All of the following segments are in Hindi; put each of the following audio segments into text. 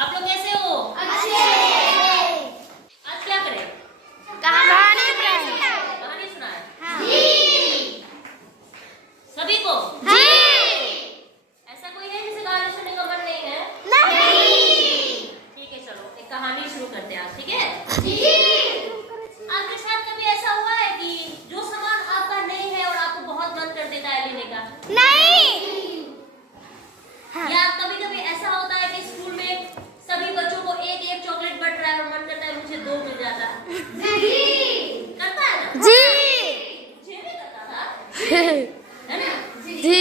आप लोग कैसे हो? अच्छे। आज क्या करें? कहानी कहानी सुनाए? जी। सभी को? जी। ऐसा कोई है जिसे कहानी सुनने का मन नहीं है? नहीं। ठीक है, चलो एक कहानी शुरू करते हैं आज, ठीक है? जी। आपके साथ कभी ऐसा हुआ है कि जो सामान आपका नहीं है और आपको बहुत मन कर देता है लेने का? नहीं। या कभी-कभी ऐसा होता है कि स्कूल में सभी बच्चों को एक-एक चॉकलेट बंट रहा है और मन करता है मुझे 2 मिल जाता। जी। करता है ना? जी। मुझे भी करता था, है ना? जी।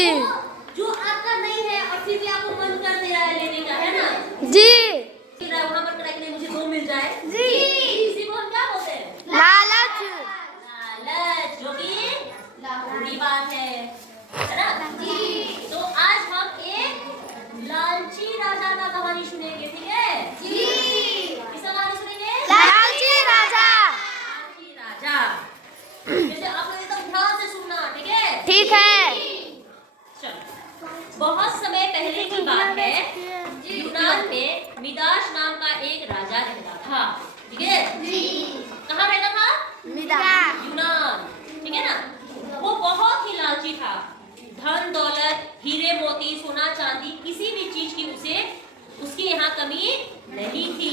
जो आपका नहीं है और फिर भी आपको मन कर दे रहा है लेने का, है ना? जी। वहाँ मन कर रहा है कि नहीं मुझे 2 मिल जाए। जी। इसी को हम क्या बोलते हैं? लालच। लालच, जो कि बुरी बात है ना? जी। तो आज हम एक लालची राजा का कहानी सुनेंगे, ठीक है? जी। किसका कहानी सुनेंगे? लालची राजा। लालची राजा। जैसे आप लोग एकदम ध्यान से सुनना, ठीक है? ठीक है। चलो, बहुत समय पहले की बात है। यूनान में मिदास नाम का एक राजा रहता था, ठीक है? कहाँ रहता था? यूनान, ठीक है ना? वो बहुत ही लालची था। धन दौलत, हीरे मोती, सोना चांदी, किसी भी चीज की उसके यहाँ कमी नहीं थी।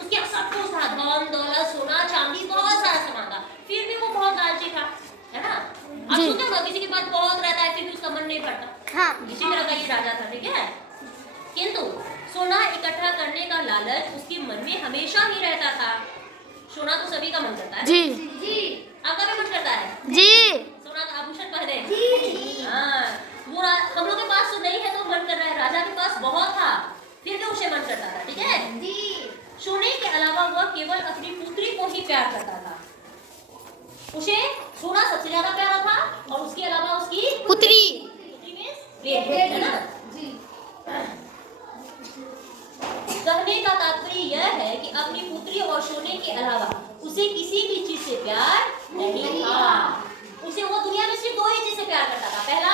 उसके सब कुछ था, धन दौलत, सोना चांदी, बहुत सारा सामान था। फिर भी वो बहुत लालची था, है ना? आप सुनते हो ना, किसी के पास बहुत रहता है फिर भी उसका मन नहीं भरता। हाँ। इसी तरह का ये राजा था, ठीक है? किंतु सोना इकट्ठा करने का लालच उसके मन में हमेशा ही रहता था। सोना तो सभी का मन करता है। जी। आपका भी मन करता है? जी। सोना का आभूषण पहने। जी। हाँ, हम लोग के पास तो नहीं है तो मन कर रहा है। राजा के पास बहुत था, फिर भी उसे मन करता था, ठीक है? सोने के अलावा वह केवल अपनी पुत्री को ही प्यार करता था। उसे सोना सबसे ज्यादा प्यारा था और उसके अलावा उसकी पुत्री। है ना? कहने का तात्पर्य यह है कि अपनी पुत्री और सोने के अलावा उसे किसी भी चीज से प्यार नहीं था। उसे वो दुनिया में सिर्फ 2 ही चीज से प्यार करता था। पहला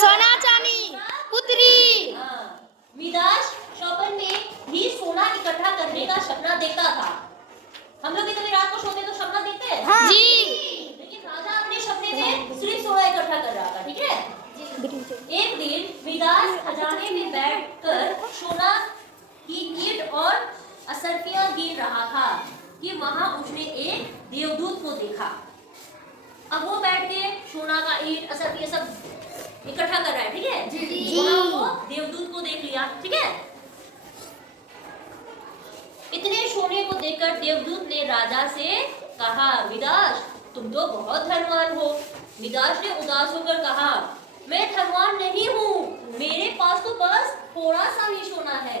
सोना चांदी, पुत्री। मिदास स्वप्न में भी सोना इकट्ठा करने का सपना देखता था। हम लोग भी कभी रात को सोते तो सपना देखते हैं? हाँ। जी। लेकिन राजा अपने सपने में सिर्फ सोना इकट्ठा कर रहा था, ठीक है? एक दिन मिदास खजाने में बैठकर सोना की ईंट और असरफियां गिन रहा था कि वहां उसने एक देवदूत को देखा। अब वो बैठ के सोना का ईंट असरफियां सब इकट्ठा कर रहा है, ठीक है? वहां वो देवदूत को देख लिया, ठीक है? इतने सोने को देखकर देवदूत ने राजा से कहा, मिदास तुम तो बहुत धनवान हो। मिदास ने उदास होकर कहा, मैं धनवान नहीं हूँ, मेरे पास तो बस थोड़ा सा ही सोना है।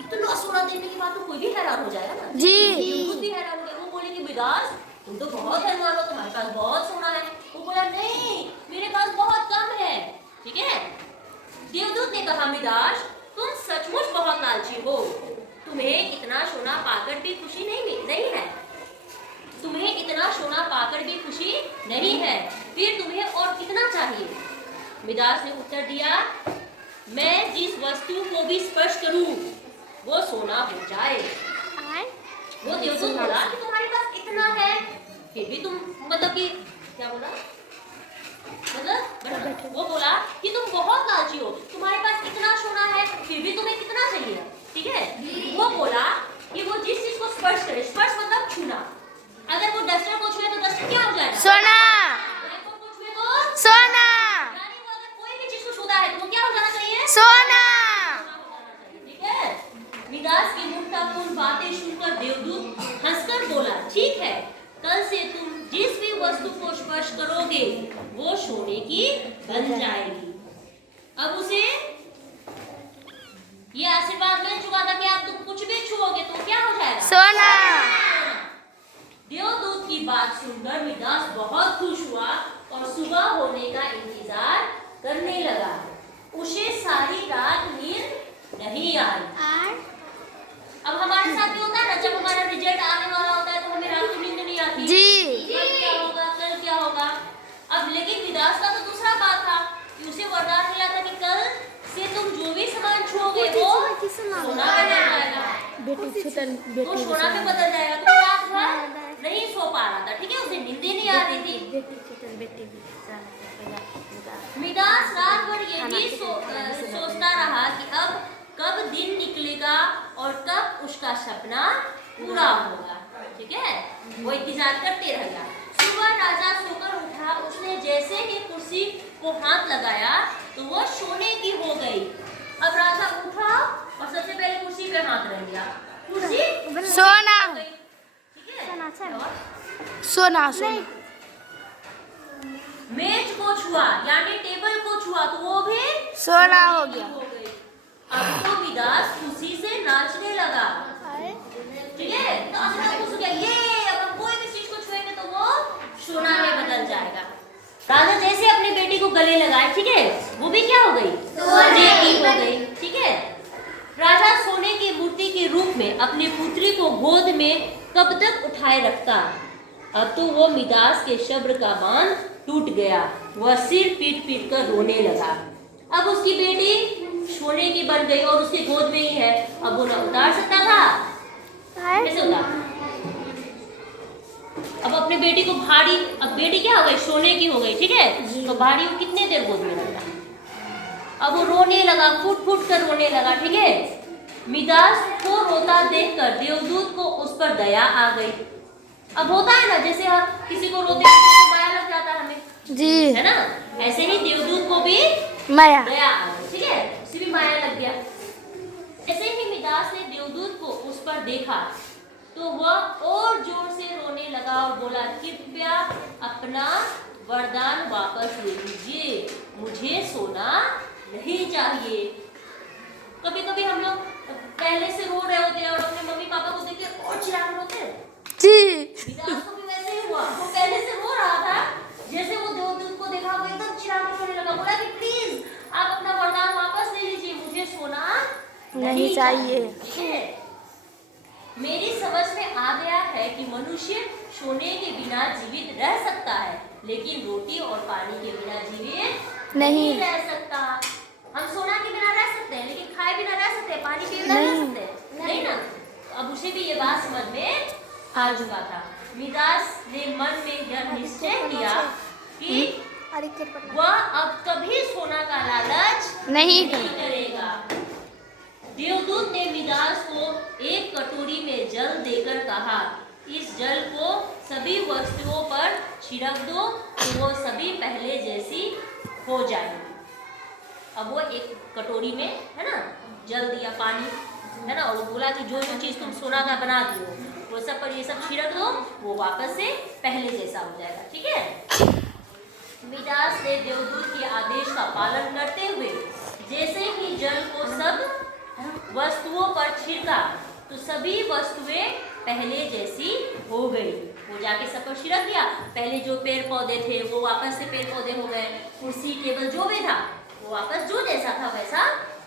इतना सोना देने के बाद तो कोई भी हैरान हो जाएगा ना? जी। देवदूत भी हैरान हो गया। वो बोले कि मिदास तुम तो बहुत धनवान हो, तुम्हारे पास बहुत सोना है। वो बोला नहीं, मेरे पास बहुत कम है, ठीक है? देवदूत ने कहा, मिदास तुम सचमुच बहुत लालची हो। तुम्हें इतना सोना पाकर भी खुशी नहीं है। तुम्हें इतना सोना पाकर भी खुशी नहीं है, फिर तुम्हें और कितना चाहिए? मिदास ने उत्तर दिया, मैं जिस वस्तु को भी स्पर्श करूं वो सोना हो जाए। वो देवदूत बोला कि तुम्हारे पास इतना है फिर भी तुम मतलब कि क्या बोला? मतलब वो बोला कि तुम बहुत लालची हो, तुम्हारे पास इतना सोना है फिर भी तुम्हें कितना चाहिए, ठीक है? वो बोला कि वो जिस चीज को स्पर्श करे, स्पर्श मतलब छूना। अगर वो डस्टर को छुए तो डस्टर क्या हो जाएगा? सोना। ब्लैकबोर्ड को छुए तो सोना। यानी वो अगर कोई भी चीज को छूता है तो वो क्या हो जाना चाहिए? सोना। ठीक है? मिदास की मूर्खतापूर्ण बातें सुनकर देवदूत हंसकर बोला, ठीक है, कल से तुम जिस भी वस्तु को स्पर्श करोगे वो सोने की बन जाएगी। अब उसे ये आशीर्वाद मिल चुका था कि आप तुम कुछ भी छुओगे तो क्या हो जाएगा? सोना। देवदूत की बात सुनकर मिदास बहुत खुश हुआ और सुबह होने का इंतजार करने लगा। उसे सारी रात नींद नहीं आई। अब हमारे साथ भी होता है ना, जब हमारा रिजल्ट आने वाला होता है तो हमें रात को नींद नहीं आती। जी। कल क्या होगा, कल क्या होगा? अब लेकिन मिदास का तो दूसरा बात था कि उसे वरदान मिला था कि कल से तुम जो भी सामान छुओगे वो सोना बन जाएगा। बेटी छुटन तो सोना पे बदल जाएगा। तो रात भर नहीं सो पा रहा था, ठीक है, उसे नींद ही नहीं आ रही थी। बेटी छुटन बेटी भी मिडास रात भर यही सोचता रहा कि अब कब दिन निकलेगा और कब उसका सपना पूरा होगा, ठीक है, वो इंतजार करते रह गया। सुबह राजा सोकर उठा, उसने जैसे ही कुर्सी को हाथ लगाया तो वो सोने की हो गई। अब राजा उठा और सबसे पहले कुर्सी पे हाथ रख दिया, कुर्सी सोना हो गई, ठीक है। और सोना मेज को छुआ यानी टेबल को छुआ तो वो भी सोना हो सोने की गया। हो गई। अब तो मिडास खुशी से नाचने लगा, ठीक है। तो अपना खुश हो गया, ये अब हम कोई भी चीज को छुएंगे तो वो सोना में बदल जाएगा। राजा जैसे अपनी बेटी को गले लगाए, ठीक है, वो भी क्या हो गई, सोने की हो गई, ठीक है। राजा सोने की मूर्ति के रूप में अपनी पुत्री को गोद में कब तक उठाए रखता। अब तो वो मिडास के सब्र का बांध टूट गया, वह सिर पीट पीट कर रोने लगा। अब उसकी बेटी सोने की बन गई और उसके गोद में ही है, अब वो ना उतार सकता था, कैसे उतार। अब अपने बेटी को भारी, अब बेटी क्या हो गई, सोने की हो गई, ठीक है, तो भारी वो कितने देर गोद में रखता। अब वो रोने लगा, फूट फूट कर रोने लगा, ठीक है। मिडास को रोता देखकर देवदूत को उस पर दया आ गई। अब होता है ना, जैसे आप किसी को रोते तो माया लग जाता है हमें, जी है ना, ऐसे ही देवदूत को भी माया दया आ गई, ठीक है, उसे भी माया लग गया। ऐसे ही मिडास ने देवदूत को उस पर देखा तो वह और जोर से रोने लगा और बोला, कृपया अपना वरदान वापस ले लीजिए, मुझे सोना नहीं चाहिए। कभी कभी हम लोग पहले से रो रहे होते हैं और अपने मम्मी पापा को देख के और चिल्ला रहे होते हैं। जी मिडास को भी वैसे ही हुआ, वो पहले से रो रहा था, जैसे वो देवदूत को देखा वो एकदम चिल्ला के रोने लगा, बोला कि प्लीज आप अपना वरदान वापस ले लीजिए, मुझे सोना नहीं चाहिए। ठीक है। मेरी समझ में आ गया है कि मनुष्य सोने के बिना जीवित रह सकता है, लेकिन रोटी और पानी के बिना जीवित नहीं रह सकता। हम सोना के बिना रह सकते हैं, लेकिन खाए बिना रह सकते हैं, पानी के बिना रह सकते हैं, नहीं ना। अब उसे भी ये बात समझ में आ चुका था। मिडास ने मन में यह निश्चय किया कि वह अब कभी सोना का लालच नहीं करेगा। देवदूत ने मिडास को एक कटोरी में जल देकर कहा, इस जल को सभी वस्तुओं पर छिड़क दो तो वो सभी पहले जैसी हो जाएगी। अब वो एक कटोरी में, है ना, जल दिया, पानी, है ना, और वो बोला कि जो जो चीज़ तुम सोना का बना दी हो वो सब पर ये सब छिड़क दो, वो वापस से पहले जैसा हो जाएगा, ठीक है। मिडास ने देवदूत के आदेश का पालन करते हुए जैसे ही जल को सब वस्तुओं पर छिड़का तो सभी वस्तुएं पहले जैसी हो गई। वो जाके सब पर छिड़क दिया, पहले जो पेड़ पौधे थे वो वापस से पेड़ पौधे हो गए, कुर्सी टेबल जो भी था वो वापस जो जैसा था वैसा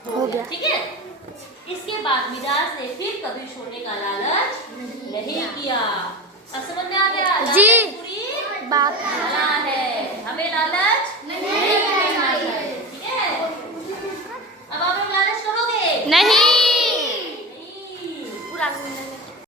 हो गया, ठीक है। इसके बाद मिडास ने फिर कभी सोने का लालच नहीं किया। अब समझ में आ गया, जी लालच बुरी बात बला है, हमें लालच